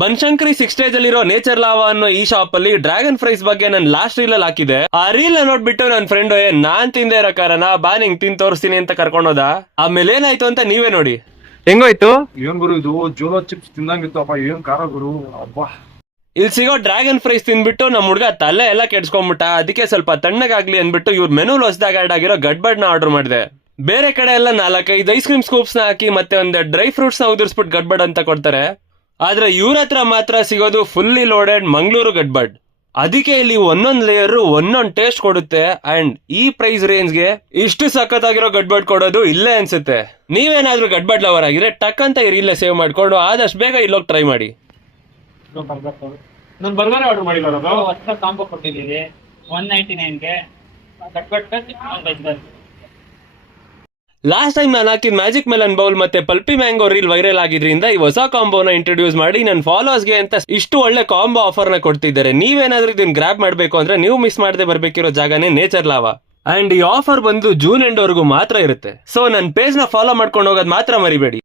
Banashankari 6 stage ಅಲ್ಲಿರೋ nature lava ಅನ್ನೋ ಈ ಶಾಪ್ ಅಲ್ಲಿ ಡ್ರ್ಯಾಗನ್ ಫ್ರೈಸ್ ಬಗ್ಗೆ ನಾನು ಲಾಸ್ಟ್ ರೀಲ್ ಅಲ್ಲಿ ಹಾಕಿದೆ. ಆ ರೀಲ್ ನೋಡ್ಬಿಟ್ಟು ನನ್ನ ಫ್ರೆಂಡ್ ನಾನ್ ತಿಂದೆ ಇರೋ ಕಾರಣ ಬಾ ನಿಂಗ್ ತಿಂದು ತೋರಿಸ್ತೀನಿ ಅಂತ ಕರ್ಕೊಂಡೋದ. ಆಮೇಲೆ ಏನಾಯ್ತು ಅಂತ ನೀವೇ ನೋಡಿ. ಹೆಂಗೋಯ್ತು? ಏನ್ ಗುರು ಇದು ಜೋಲೋ ಚಿಪ್ಸ್ ತಿಂದಂಗಿತ್ತು ಅಪ್ಪ, ಏನ್ ಖಾರ ಗುರು ಅಬ್ಬಾ. ಇಲ್ಲಿ ಸಿಗೋ ಡ್ರ್ಯಾಗನ್ ಫ್ರೈಸ್ ತಿಂದ್ಬಿಟ್ಟು ನಮ್ ಹುಡ್ಗ ತಲೆ ಎಲ್ಲ ಕೆಡ್ಸ್ಕೊಂಡ್ಬಿಟ್ಟ. ಅದಕ್ಕೆ ಸ್ವಲ್ಪ ತಣ್ಣಗಾಗ್ಲಿ ಅನ್ಬಿಟ್ಟು ಇವ್ರ ಮೆನು ಹೊಸದಾಗ ಆಡ್ ಆಗಿರೋ ಗಡ್ಬಡ್ ನ ಆರ್ಡರ್ ಮಾಡಿದೆ. ಬೇರೆ ಕಡೆ ಎಲ್ಲ 4-5 ಐಸ್ ಕ್ರೀಮ್ ಸ್ಕೂಪ್ಸ್ ನ ಹಾಕಿ ಮತ್ತೆ ಒಂದ್ ಡ್ರೈ ಫ್ರೂಟ್ಸ್ ನ ಉದುರಿಸ್ಬಿಟ್ಟು ಗಡ್ಬಡ್ ಅಂತ ಕೊಡ್ತಾರೆ. ಆದ್ರೆ ಇವ್ರ ಹತ್ರ ಮಾತ್ರ ಸಿಗೋದು ಫುಲ್ಲಿ ಲೋಡೆಡ್ ಮಂಗಳೂರು ಗಡ್ಬಡ್. ಅದಕ್ಕೆ ಇಲ್ಲಿ ಒಂದೊಂದ್ ಲೇಯರ್ ಒಂದೊಂದ್ ಟೇಸ್ಟ್ ಕೊಡುತ್ತೆ. ಅಂಡ್ ಈ ಪ್ರೈಸ್ ರೇಂಜ್ಗೆ ಇಷ್ಟು ಸಖತ್ತಾಗಿರೋ ಗಡ್ಬಡ್ ಕೊಡೋದು ಇಲ್ಲೇ ಅನ್ಸುತ್ತೆ. ನೀವೇನಾದ್ರೂ ಗಡ್ಬಡ್ ಲವರ್ ಆಗಿದ್ರೆ ಟಕ್ ಅಂತ ಇಲ್ಲೇ ಸೇವ್ ಮಾಡ್ಕೊಂಡು ಆದಷ್ಟು ಬೇಗ ಇಲ್ಲೋಗಿ ಟ್ರೈ ಮಾಡಿ. ನಾನು ಬರ್ಗರ್ ಆರ್ಡರ್ ಮಾಡಿಲ್ಲ ಹೊಸ ಕಾಂಬೋ ಕೊಟ್ಟಿದ್ದೀವಿ 199ಗೆ. ಲಾಸ್ಟ್ ಟೈಮ್ ನಾನು ಹಾಕಿದ ಮ್ಯಾಜಿಕ್ ಮೆಲನ್ ಬೌಲ್ ಮತ್ತೆ ಪಲ್ಪಿ ಮ್ಯಾಂಗೋ ರೀಲ್ ವೈರಲ್ ಆಗಿದ್ರಿಂದ ಈ ಹೊಸ ಕಾಂಬೋನ ಇಂಟ್ರೊಡ್ಯೂಸ್ ಮಾಡಿ ನನ್ನ ಫಾಲೋವರ್ಸ್ಗೆ ಅಂತ ಇಷ್ಟು ಒಳ್ಳೆ ಕಾಂಬೋ ಆಫರ್ ನ ಕೊಡ್ತಿದ್ದಾರೆ. ನೀವೇನಾದ್ರೂ ಇದನ್ನ ಗ್ರಾಬ್ ಮಾಡ್ಬೇಕು ಅಂದ್ರೆ ನೀವು ಮಿಸ್ ಮಾಡದೆ ಬರ್ಬೇಕಿರೋ ಜಾಗನೇ ನೇಚರ್ ಲಾವಾ. ಅಂಡ್ ಈ ಆಫರ್ ಬಂದು ಜೂನ್ ಎಂಡ್ ವರೆಗೂ ಮಾತ್ರ ಇರುತ್ತೆ. ಸೊ ನನ್ನ ಪೇಜ್ ನ ಫಾಲೋ ಮಾಡ್ಕೊಂಡು ಹೋಗೋದು ಮಾತ್ರ ಮರಿಬೇಡಿ.